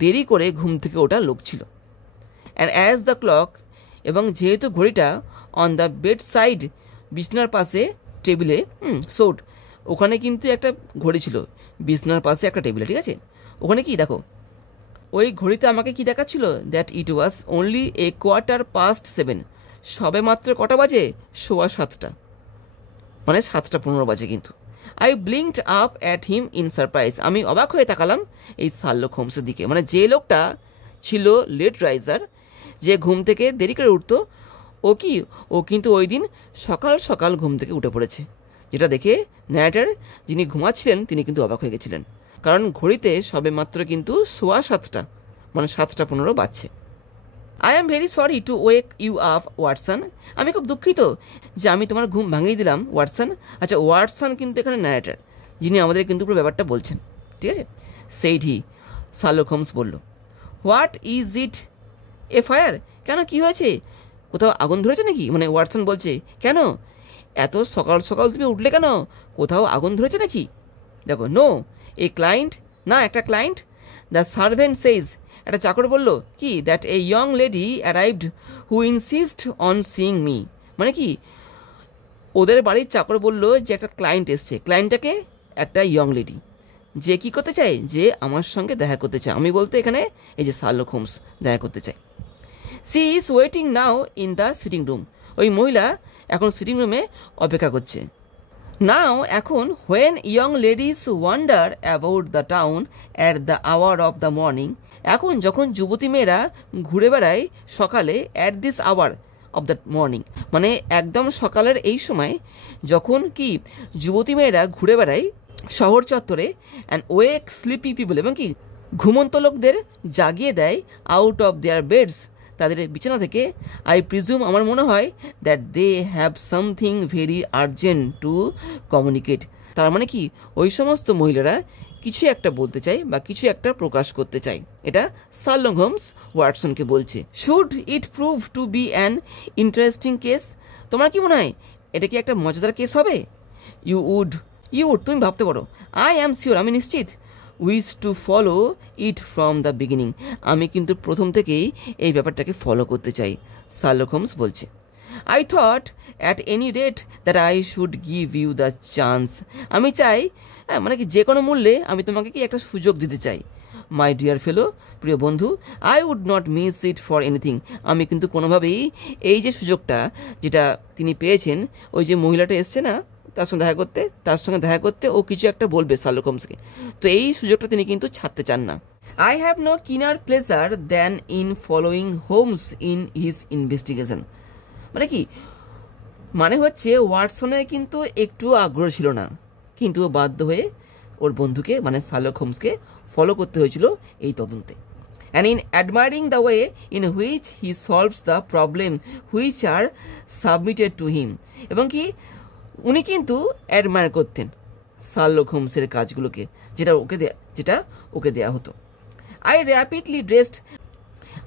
দেরি করে ঘুম থেকে ওঠা লোক ছিল। অ্যান্ড অ্যাজ দ্য ক্লক, এবং যেহেতু ঘড়িটা অন দ্য বেড সাইড, বিছনার পাশে টেবিলে, সোট, ওখানে কিন্তু একটা ঘড়ি ছিল বিছনার পাশে একটা টেবিলে, ঠিক আছে। ওখানে কি দেখো, ওই ঘড়িতে আমাকে কি দেখাচ্ছিল, that it was only a 7:15, সবে মাত্র কটা বাজে, 7:15, মানে 7:15 বাজে কিন্তু। I blinked up at him in surprise, আমি অবাক হয়ে তাকালাম এই শার্লক হোমসের দিকে, মানে যে লোকটা ছিল লেট রাইজার, যে ঘুম থেকে দেরি করে উঠতো, ও কিন্তু ওই দিন সকাল সকাল ঘুম থেকে উঠে পড়েছে, যেটা দেখে ন্যারেটর যিনি ঘুমাচ্ছিলেন তিনি কিন্তু অবাক হয়ে গেছিলেন, কারণ ঘড়িতে সবে মাত্র কিন্তু 7:15, মানে 7:15 বাজছে। I am very sorry to wake you up Watson, আমি খুব দুঃখিত যে আমি তোমার ঘুম ভাঙিয়ে দিলাম ওয়াটসন। আচ্ছা, ওয়াটসন কিন্তু এখানে ন্যারেটর, যিনি আমাদের কিন্তু পুরো ব্যাপারটা বলছেন, ঠিক আছে। সেইড হি, শার্লক হোমস বলল। What is it, A fire, কেন কি হয়েছে, কোথাও আগুন ধরেছে নাকি? মানে ওয়াটসন বলছে, কেন এত সকাল সকাল তুমি উঠলে কেন, কোথাও আগুন ধরেছে নাকি? দেখো, নো এ ক্লায়েন্ট, না একটা ক্লায়েন্ট। দ্য সার্ভেন্ট সেইজ, একটা চাকর বলল কি, that a young lady arrived who insist on seeing me, মানে কি ওদের বাড়ির চাকর বলল যে একটা ক্লায়েন্ট এসছে, ক্লায়েন্টটাকে একটা ইয়ং লেডি, যে কি করতে চায়, যে আমার সঙ্গে দেখা করতে চায়। আমি বলতে এখানে এই যে শার্লক হোমস দেখা করতে চায়। She is waiting now in the sitting room, ওই মহিলা এখন সিটিং রুমে অপেক্ষা করছে। নাও এখন, when young ladies wander about the town at the hour of the morning, এখন যখন যুবতী মেয়েরা ঘুরে বেড়ায় সকালে, at this hour of the morning, মানে একদম সকালের এই সময় যখন কি যুবতী মেয়েরা ঘুরে বেড়ায় শহর চত্বরে, অ্যান্ড ওয়েক স্লিপি পিপল, এবং কি ঘুমন্ত লোকদের জাগিয়ে দেয়, আউট অফ দেয়ার বেডস, তাদের বিছানা থেকে। আই প্রিজুম, আমার মনে হয়, that they have something very urgent to communicate, তার মানে কি ওই সমস্ত মহিলারা কিছু একটা বলতে চায় বা কিছু একটা প্রকাশ করতে চায়। এটা শার্লক হোমস ওয়াটসনকে বলছে। Should eat prove two be an interesting case, তোমার কি মনে হয় এটা কি একটা মজাদার কেস হবে? ইউ উড, তুমি ভাবতে পারো। আই অ্যাম শিওর, আমি নিশ্চিত। Wish to follow it from the beginning, আমি কিন্তু প্রথম থেকেই এই ব্যাপারটাকে ফলো করতে চাই, শার্লক হোমস বলছে। I thought at any rate that I should give you the chance, আমি চাই, মানে কি যে কোনো মূল্যে আমি তোমাকে কি একটা সুযোগ দিতে চাই। মাই ডিয়ার ফেলো, প্রিয় বন্ধু, I would not miss it for anything, আমি কিন্তু কোনোভাবেই এই যে সুযোগটা যেটা তিনি পেয়েছেন, ওই যে মহিলাটা এসছে না তার সঙ্গে দেখা করতে ও কিছু একটা বলবে শার্লক হোমসকে, তো এই সুযোগটা তিনি কিন্তু ছাড়তে চান না। I have no keener pleasure than in following Holmes in his investigation, মানে কি, মানে হচ্ছে ওয়াটসনের কিন্তু একটু আগ্রহ ছিল না, কিন্তু বাধ্য হয়ে ওর বন্ধুকে মানে শার্লক হোমসকে ফলো করতে হয়েছিল এই তদন্তে। And in অ্যাডমায়ারিং the way in which he solves the problem which are submitted to him, এবং কি উনি কিন্তু অ্যাডমায়ার করতেন শার্লক হোমসের কাজগুলোকে, যেটা ওকে দেয়া হতো। আই র্যাপিডলি ড্রেসড,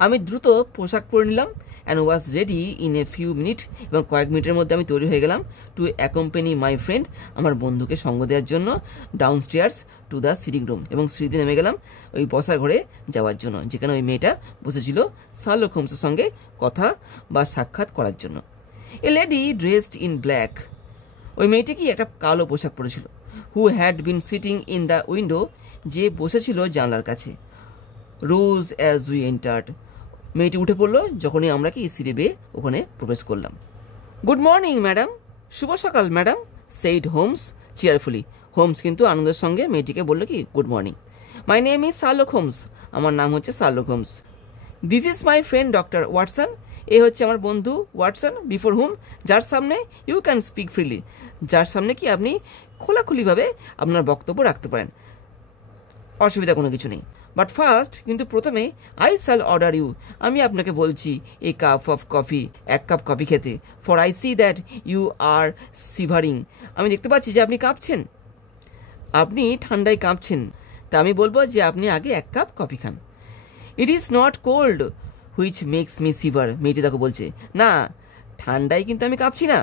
আমি দ্রুত পোশাক পরে নিলাম। And was ready in a few minute, এবং কয়েক মিনিটের মধ্যে আমি তৈরি হয়ে গেলাম। টু অ্যাকম্পানি মাই ফ্রেন্ড, আমার বন্ধুকে সঙ্গ দেওয়ার জন্য, downstairs to the sitting room, এবং সিঁড়িতে নেমে গেলাম ওই বসার ঘরে যাওয়ার জন্য, যেখানে ওই মেয়েটা বসেছিল শার্লক হোমসের সঙ্গে কথা বা সাক্ষাৎ করার জন্য। A lady dressed in black, ওই মেয়েটি কি একটা কালো পোশাক পরেছিল। Who had been sitting in the window, যে বসেছিল জানলার কাছে। রোজ অ্যাজ উই এন্টার্ড, মেয়েটি উঠে পড়লো যখনই আমরা কি সিঁড়ি বেয়ে ওখানে প্রবেশ করলাম। গুড মর্নিং ম্যাডাম, শুভ সকাল madam, said Holmes cheerfully. Holmes কিন্তু আনন্দের সঙ্গে মেয়েটিকে বললো কি good morning. My name is Sherlock Holmes, আমার নাম হচ্ছে Sherlock Holmes. This is my friend doctor Watson, এ হচ্ছে আমার বন্ধু ওয়াটসন, বিফোর হুম, যার সামনে ইউ ক্যান স্পিক ফ্রিলি, যার সামনে কি আপনি খোলাখুলিভাবে আপনার বক্তব্য রাখতে পারেন, অসুবিধা কোনো কিছু নেই। বাট ফার্স্ট, কিন্তু প্রথমে আই শ্যাল অর্ডার ইউ, আমি আপনাকে বলছি এ কাপ অফ কফি, এক কাপ কফি খেতে। For I see that you are shivering, আমি দেখতে পাচ্ছি যে আপনি কাঁপছেন, আপনি ঠান্ডায় কাঁপছেন, তা আমি বলবো যে আপনি আগে এক কাপ কফি খান। It is not cold which makes me shiver, মেয়েটি দেখো বলছে না ঠান্ডায় কিন্তু আমি কাঁপছি না।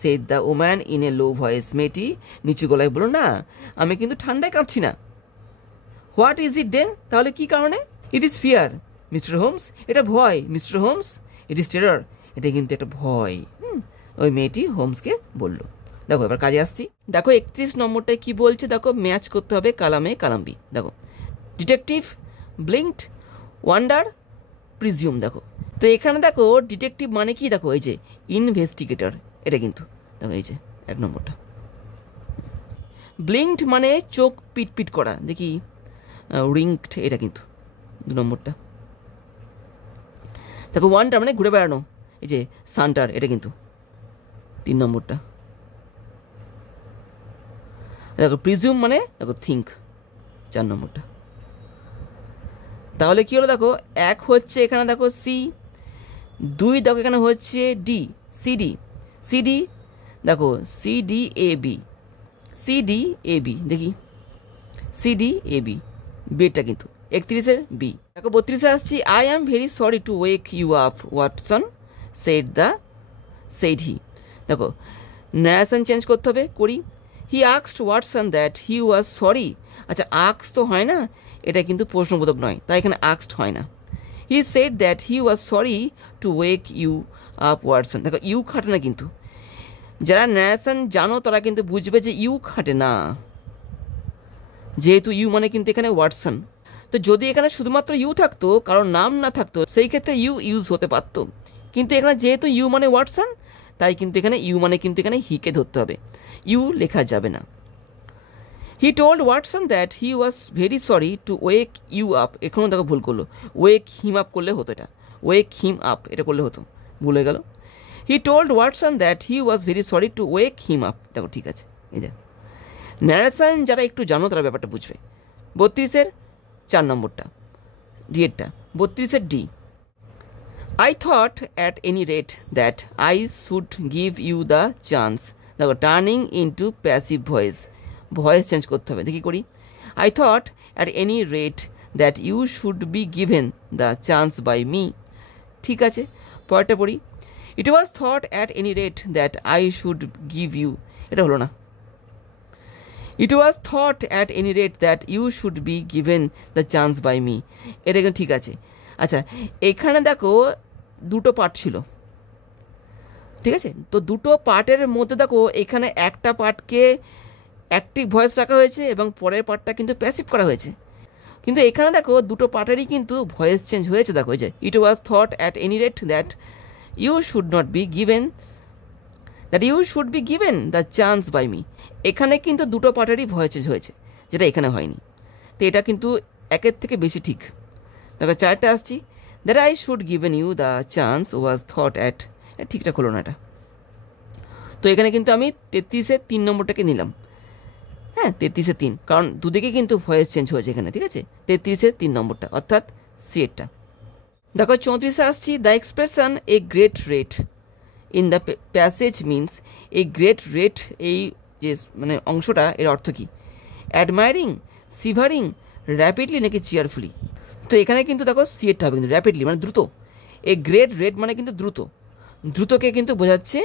Said the woman in a low voice, মেয়েটি নিচু গলায় বলো না আমি কিন্তু ঠান্ডায় কাঁপছি না। হোয়াট ইজ ইট দেন, তাহলে কি কারণে? It is fear Mister Holmes, এটা ভয় Mister Holmes. It is terror, এটা কিন্তু একটা ভয়। ওই মেয়েটি হোমসকে বলল। দেখো এবার কাজে আসছি। দেখো 31 নম্বরটায় কি বলছে, দেখো ম্যাচ করতে হবে কালামে কালাম্বি। দেখো ডিটেকটিভ, ব্লিঙ্কড, ওয়ান্ডার, প্রিজিউম। দেখো তো এখানে দেখো ডিটেকটিভ মানে কি, দেখো এই যে ইনভেস্টিগেটর, এটা কিন্তু দেখো এই যে 1 নম্বরটা। ব্লিঙ্কড মানে চোখ পিটপিট করা, দেখি রিঙ্কড, এটা কিন্তু 2 নম্বরটা। দেখো ওয়ান্ডার মানে ঘুরে বেড়ানো, এই যে সান্টার, এটা কিন্তু 3 নম্বরটা। দেখো প্রিজিউম মানে দেখো থিঙ্ক, 4 নম্বরটা। তাহলে কি হলো, দেখো 1 হচ্ছে এখানে দেখো সি, 2 দেখো এখানে হচ্ছে ডি, সিডি, সিডি দেখো CD A B, CD A B, দেখি সিডি এ বি, বিটা কিন্তু 31-এর বি। দেখো 32-এ আসছি। I am very sorry to wake you up Watson, said he. দেখো ন্যারেশন চেঞ্জ করতে হবে, করি। হি আক্সড Watson that he was sorry, আচ্ছা আক্স তো হয় না, এটা কিন্তু প্রশ্নবোধক নয়, তাই এখানে আক্সড হয় না। He said that he was sorry to wake you up Watson. দেখো ইউ খাটে না, কিন্তু যারা ন্যারেশন জানো তারা কিন্তু বুঝবে যে ইউ খাটে না, যেহেতু ইউ মানে কিন্তু এখানে ওয়াটসন। তো যদি এখানে শুধুমাত্র ইউ থাকতো, কারণ নাম না থাকতো, সেই ক্ষেত্রে ইউ ইউজ হতে পারতো, কিন্তু এখানে যেহেতু ইউ মানে ওয়াটসন, তাই কিন্তু এখানে ইউ মানে কিন্তু এখানে হিকে ধরতে হবে, ইউ লেখা যাবে না। He told Watson that he was very sorry to wake you up, এখনও দেখো ভুল করলো, ওয়েক হিম আপ করলে হতো, এটা ওয়েক হিম আপ এটা করলে হতো, ভুল হয়ে গেল। হি told Watson that he was very sorry to ওয়েক him up, দেখো ঠিক আছে। এই দেখ ন্যারেশন যারা একটু জানো তারা ব্যাপারটা বুঝবে। 32-এর 4 নম্বরটা, ডিএডটা 32-এর D. I thought at any rate that I should give you the chance, দেখো turning into passive voice, voice change করতে হবে, দেখি করি। I thought at any rate that you should be given the chance by me, ঠিক আছে। পরেরটা পড়ি। It was thought at any rate that I should give you, এটা হলো না। It was thought at any rate that you should be given the chance by me, এটা কিন্তু ঠিক আছে। আচ্ছা এখানে দেখো 2টো পার্ট ছিল, ঠিক আছে। তো 2টো পার্টের মধ্যে দেখো এখানে একটা পার্টকে অ্যাক্টিভ ভয়েস রাখা হয়েছে এবং পরের পার্টটা কিন্তু প্যাসিভ করা হয়েছে, কিন্তু এখানে দেখো 2টো পার্টেরই কিন্তু ভয়েস চেঞ্জ হয়েছে। দেখো এই যে it was thought at any rate that you should not be given, that you should be given the chance by me, এখানে কিন্তু 2টো পার্টেরই ভয়েস চেঞ্জ হয়েছে, যেটা এখানে হয়নি। তো এটা কিন্তু 1-এর থেকে বেশি ঠিক। দেখো 4টা আসছি। That I should given you the chance was thought at, ঠিকঠাক হলো না এটা। তো এখানে কিন্তু আমি 33-এর 3 নম্বরটাকে নিলাম, হ্যাঁ 33-এর 3, কারণ দুদিকে কিন্তু ভয়েস চেঞ্জ হয়েছে এখানে, ঠিক আছে। 33-এর 3 নম্বরটা অর্থাৎ সিএটটা। দেখো 34-এ আসছি। The expression a great rate in the passage means, এই গ্রেট রেট এই যে মানে অংশটা এর অর্থ কী? অ্যাডমায়ারিং, সিভারিং, র্যাপিডলি নাকি চেয়ারফুলি? তো এখানে কিন্তু দেখো সিএটটা হবে কিন্তু র্যাপিডলি মানে দ্রুত, এই গ্রেট রেট মানে কিন্তু দ্রুত, দ্রুতকে কিন্তু বোঝাচ্ছে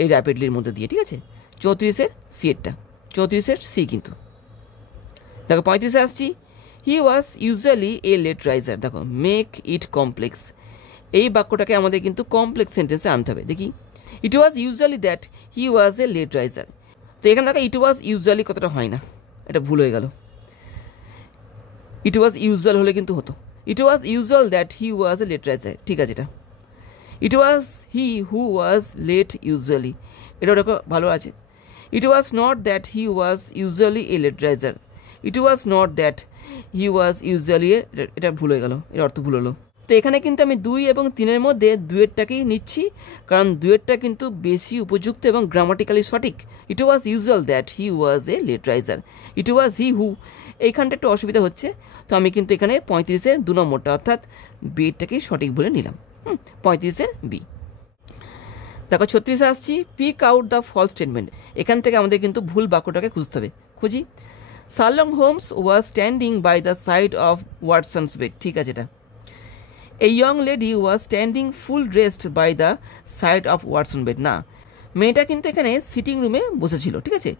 এই র্যাপিডলির মধ্যে দিয়ে, ঠিক আছে। 34-এর সিএটটা, 34-এর সি কিন্তু। দেখো 35-এ আসছি। He was usually a late riser, দেখো মেক ইট কমপ্লেক্স, এই বাক্যটাকে আমাদের কিন্তু কমপ্লেক্স সেন্টেন্সে আনতে হবে। দেখি it was usually that he was a late riser, তো এখানে দেখো ইট ওয়াজ ইউজুয়ালি কতটা হয় না, এটা ভুল হয়ে গেল। ইট ওয়াজ ইউজুয়াল হলে কিন্তু হতো, it was usual that he was a late riser, ঠিক আছে। এটা ইট was he who was late usually, এটাও দেখো ভালো আছে। It was not that he was usually a late riser, it was not that he was usually a, এটা ভুল হয়ে গেল, এর অর্থ ভুল হলো। তো এখানে কিন্তু আমি 2 এবং 3-এর মধ্যে 2-এরটাকেই নিচ্ছি, কারণ 2-এরটা কিন্তু বেশি উপযুক্ত এবং গ্রামাটিক্যালি সঠিক। It was usual that he was a late riser, it was he who, এইখানটা একটু অসুবিধা হচ্ছে। তো আমি কিন্তু এখানে 35-এর 2 নম্বরটা অর্থাৎ বিটাকেই সঠিক বলে নিলাম। 35-এর বি। দেখো 36-এ আসছি, pick out the false statement. এখান থেকে আমাদের কিন্তু ভুল বাক্যটাকে খুঁজতে হবে। খুঁজি, Sherlock Holmes was standing by the side of Watson's bed. ঠিক আছে, এটা a young lady was standing full dressed by the side of Watson bed. না, মেয়েটা কিন্তু এখানে সিটিং রুমে বসেছিল। ঠিক আছে,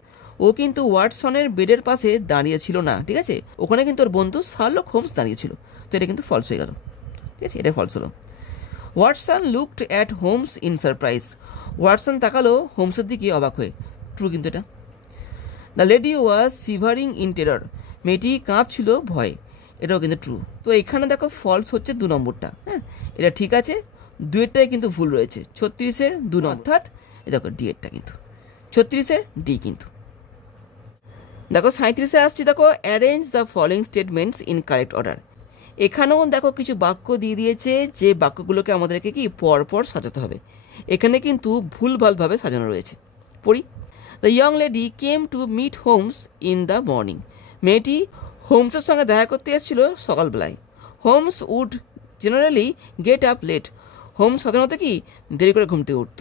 ও কিন্তু ওয়াটসনের বেডের পাশে দাঁড়িয়েছিল না। ঠিক আছে, ওখানে কিন্তু ওর বন্ধু শার্লক হোমস দাঁড়িয়েছিল। তো এটা কিন্তু ফলস হয়ে গেল। ঠিক আছে, এটা ফলস হলো। Watson looked at Holmes in surprise. Watson তাকালো হোমসের দিকে অবাক হয়ে। ট্রু কিন্তু এটা। The lady was shivering in terror. মেয়েটি কাঁপছিল ভয়ে। এটাও কিন্তু ট্রু। তো এখানে দেখো ফলস হচ্ছে 2 নম্বরটা। হ্যাঁ, এটা ঠিক আছে, 2-এরটাই কিন্তু ভুল রয়েছে। 36-এর 2 নম্বর অর্থাৎ এ দেখো ডি-এরটা কিন্তু 36-এর ডি কিন্তু। দেখো 37-এ আসছি, দেখো arrange the following statements in correct order. এখানেও দেখো কিছু বাক্য দিয়ে দিয়েছে, যে বাক্যগুলোকে আমাদেরকে কি পরপর সাজাতে হবে। এখানে কিন্তু ভুলভালভাবে সাজানো রয়েছে। পড়ি, the young lady came to meet Holmes in the morning. মেয়েটি হোমসের সঙ্গে দেখা করতে এসেছিল সকালবেলায়। Holmes would generally get up late. Holmes সাধারণত কি দেরি করে ঘুম থেকে উঠত।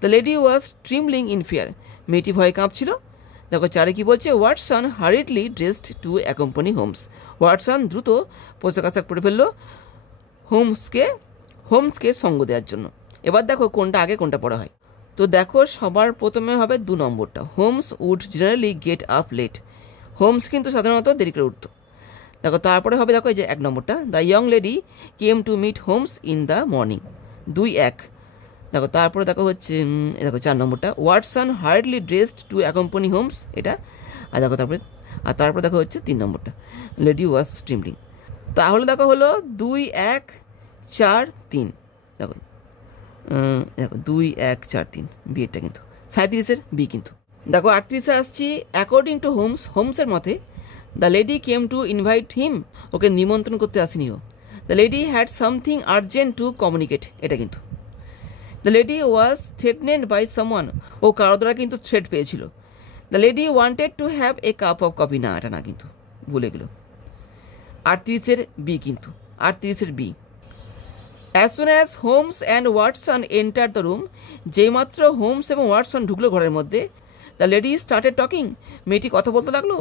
The lady was trembling in fear. মেয়েটি ভয়ে কাঁপছিল। দেখো 4-এ কি বলছে, Watson hurriedly dressed to accompany Holmes. Watson দ্রুত পোশাক আশাক পরে ফেললো হোমসকে সঙ্গ দেওয়ার জন্য। এবার দেখো কোনটা আগে কোনটা পড়া হয়। তো দেখো সবার প্রথমে হবে 2 নম্বরটা, Holmes would generally get up late. Holmes কিন্তু সাধারণত দেরি করে উঠতো। দেখো তারপরে হবে, দেখো এই যে 1 নম্বরটা, the young lady came to meet Holmes in the morning. 2-1। দেখো তারপরে দেখো হচ্ছে দেখো 4 নম্বরটা, Watson hardly dressed to accompany Holmes. এটা আর দেখো তারপরে দেখো হচ্ছে 3 নম্বরটা, লেডি ওয়াজ ট্রিমলিং। তাহলে দেখো হলো 2-1-4-3। দেখো 2-1-4-3 বিয়েরটা কিন্তু 37-এর বি কিন্তু। দেখো 38-এ আসছি, অ্যাকর্ডিং টু হোমসের মতে the lady came to invite him. ওকে নিমন্ত্রণ করতে আসেনি ও। The lady had something urgent to communicate. এটা কিন্তু the lady was threatened by someone. ও কারো দ্বারা কিন্তু থ্রেট পেয়েছিল। The lady wanted to have a cup of coffee. না, এটা না কিন্তু ভুলে গেল। 38-এর বি কিন্তু 38-এর B. As soon as Holmes and Watson enter the room. যেইমাত্র হোমস এবং ওয়াটসন ঢুকলো ঘরের মধ্যে, দ্য লেডি স্টার্টেড টকিং। মেয়েটি কথা বলতে লাগলো।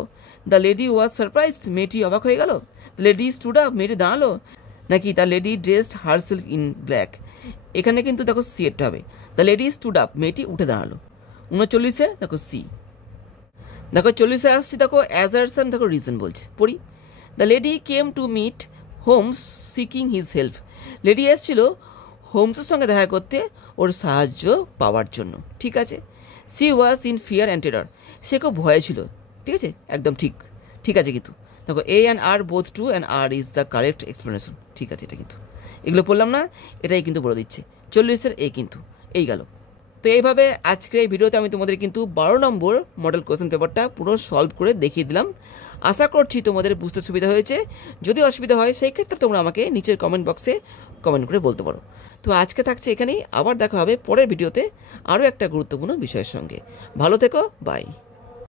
The lady was surprised. মেয়েটি অবাক হয়ে গেল। The lady stood up. মেয়েটি দাঁড়ালো। নাকি the lady dressed herself in black. এখানে কিন্তু দেখো সি এরটা হবে, দ্য লেডি স্টুড আপ। মেয়েটি উঠে দাঁড়ালো। 39-এর দেখো সি। দেখো 40-এ আসছি, দেখো অ্যাজারশন দেখো রিজন বলছে। পড়ি, the lady came to meet Holmes seeking his help. Lady এসেছিল হোমসের সঙ্গে দেখা করতে ওর সাহায্য পাওয়ার জন্য। ঠিক আছে, she was in fear and terror. সে খুব ভয়ে ছিল। ঠিক আছে, একদম ঠিক আছে কিন্তু। দেখো A and R both true and R is the correct explanation. ঠিক আছে, এটা কিন্তু এগুলো পড়লাম না, এটাই কিন্তু বলে দিচ্ছে। 40-এর এ কিন্তু এই গেল। তো এইভাবে আজকের এই ভিডিওতে আমি তোমাদের কিন্তু 12 নম্বর মডেল কোশ্চেন পেপারটা পুরো সলভ করে দেখিয়ে দিলাম। আশা করছি তোমাদের বুঝতে সুবিধা হয়েছে। যদি অসুবিধা হয় সেই ক্ষেত্রে তোমরা আমাকে নিচের কমেন্ট বক্সে কমেন্ট করে বলতে পারো। তো আজকে থাকছে এখানেই, আবার দেখা হবে পরের ভিডিওতে আরও একটা গুরুত্বপূর্ণ বিষয়ের সঙ্গে। ভালো থেকো, বাই।